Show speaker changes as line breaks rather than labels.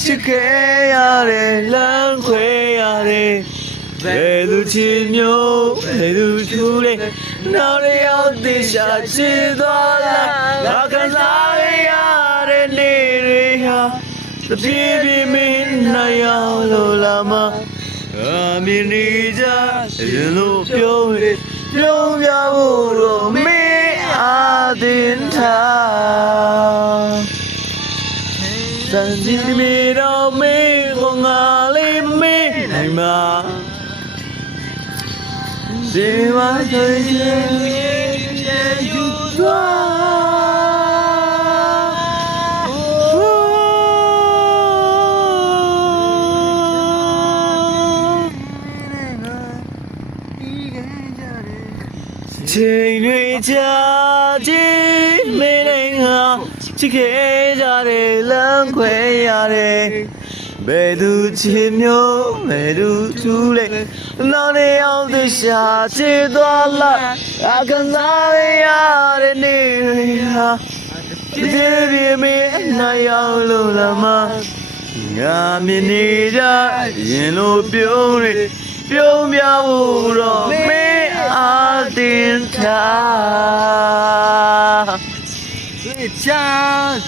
ချစ်ခဲ့ရတယ်လမ်းခွဲရတယ်ဘယ်သူချစ်မျိုးဘယ်သူချူလေနောက်တစ်ယောက်သိရှာချစ်သွားလားငါခံစားရတဲ့နေ့တွေဟာတပြေးပြေးမင်းနိုင်အောင်လို့လာမအမင်းနေကြရင်လို့ပြောရပြုံးပြဖို့တော့မင်းအားတင်ထား စံစီမီတော်မေကိုငါလေးမေးနိုင်မှာဒီမှာဆိုရင်ရဲ့ယူသွားချိန်တွေကြာကြီးမင်းနဲ့ငါ ချစ်ခဲ့ကြတယ်လမ်းခွဲရတယ်ဘယ်သူချစ်မျိုးဘယ်သူထူးလေနောက်နေအောင်သရှာချစ်သွားလားအကစားရတဲ့နေတွေဟာဒီပြေမင်းနိုင်အောင်လို့လာမငါမြင်နေကြရင်လို့ပြုံးနေပြုံးပြဖို့တော့မင်းအားတင်ထား
家.